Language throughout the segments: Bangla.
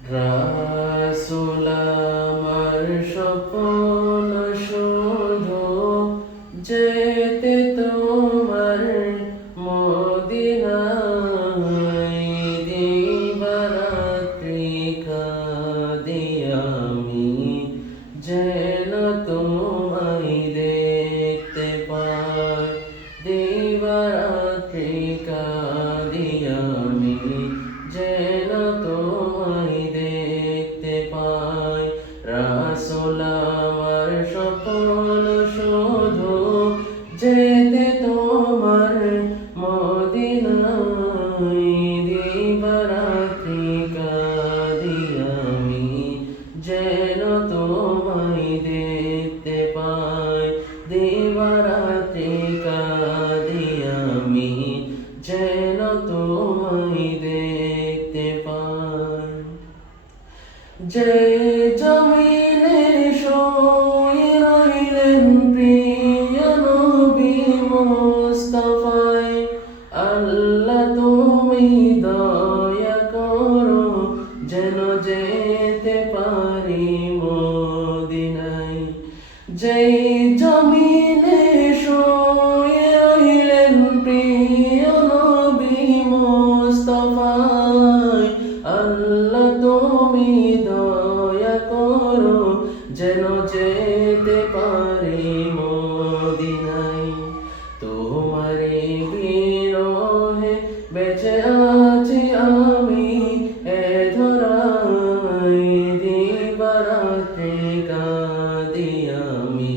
রাসূল আমার স্বপ্ন শুধু যেতে তোমার মদিনায়। দিবারাত্রি কাঁদি আমি যেন তোমায় দেখতে পাই। দিবারাত্রি কাঁদি আমি যেন তোমায় দেখতে পাই। রাসূল আমার স্বপ্ন শুধু যেতে তোমার মদিনায়। দিবারাত্রি কাঁদি আমি যেন তোমায় দেখতে পাই। দিবারাত্রি কাঁদি আমি যেন তোমায় দেখতে পাই। যে জমিনে শুয়ে রইলেন প্রিয় নবী মুস্তাফায়, আল্লাহ তুমি দয়া করো যেন যেতে পারি মদিনায়। যেই জমিনে শুয়ে রইলেন প্রিয় নবী মুস্তাফায়, আল্লাহ তুমি দয়া করো যেন যেতে পারি মদিনায়। তোমারে বিরহে বেঁচে আছি আমি এ ধরায়। দিবারাত্রি কাঁদি আমি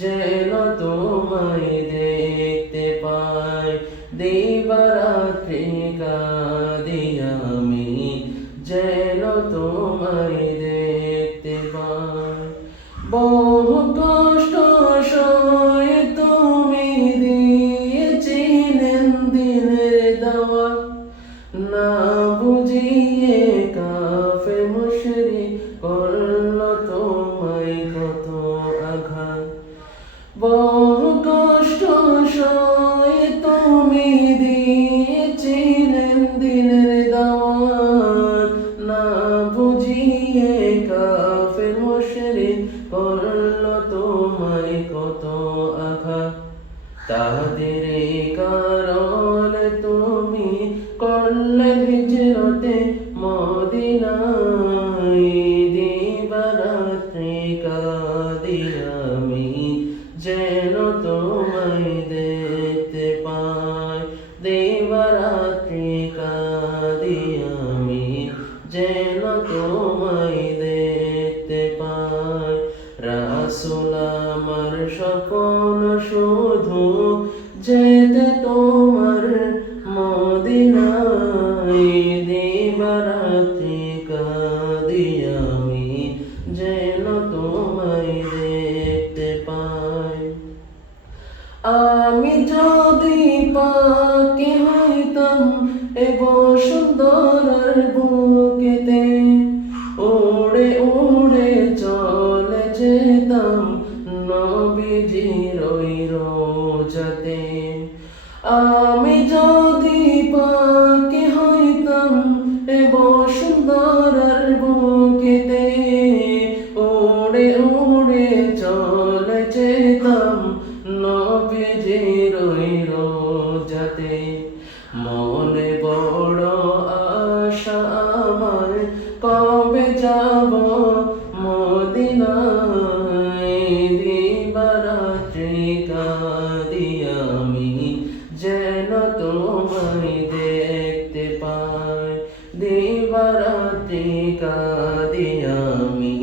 যেন তোমায় দেখতে পাই। দিবারাত্রি কাঁদি আমি যেন তোমায় দেখতে পাই। বহু কষ্ট সয়ে তুমি দিয়েছিলেন দিনের দাওয়াত, না বুঝিয়ে কাফের মুশরিক করলো তোমায় কত আঘাত। বহু কষ্ট সয়ে তুমি দিয়েছিলেন দিনের দাওয়াত, না বুঝিয়ে কাফের মুশরিক করলো তোমায় কত আঘাত। তাদের কারণে তুমি করলে হিজরতে মদিনায়। দিবারাত্রি কাঁদি আমি যেন তোমায় দেখতে পাই। দিবারাত্রি কাঁদি আমি যেন তোমায় দেখতে পাই। রাসূল আমার স্বপ্ন শুধু যেতে তোমার মদিনায়। দিবারাত্রি কাঁদি আমি যেন তোমায় দেখতে পাই। আমি যদি পাখি হইতাম এ বসুন্ধরার বুকেতে, উড়ে উড়ে চলে যেতাম নবীজির ওই রোজাতে। আমি যদি পাখি হইতাম এ বসুন্ধরার বুকেতে, উড়ে উড়ে চলে যেতাম নবীজির ওই রোজাতে। মনে বড় আশা আমার কবে যাব মদিনায়। দিবারাত্রি কাঁদি আমি যেন তোমায় দেখতে পাই। দিবারাত্রি কাঁদি আমি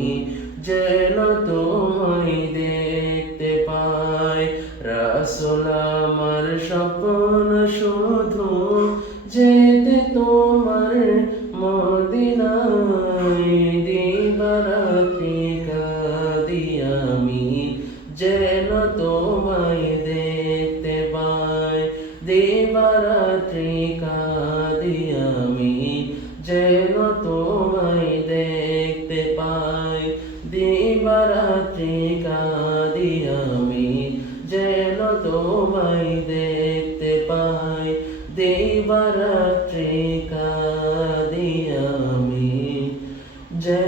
যেন তোমায় দেখতে পাই। রাসূল আমার স্বপ্ন শুধু যেতে তোমার মদিনায়। দিবারাত্রি কাঁদি আমি যেন তোমায় দেখতে পাই। দিবারাত্রি কাঁদি আমি যেন তোমায় দেখতে পাই। দিবারাত্রি কাঁদি আমি যেন তোমায় দেখতে পাই। দিবারাত্রি কাঁদি আমি। যেন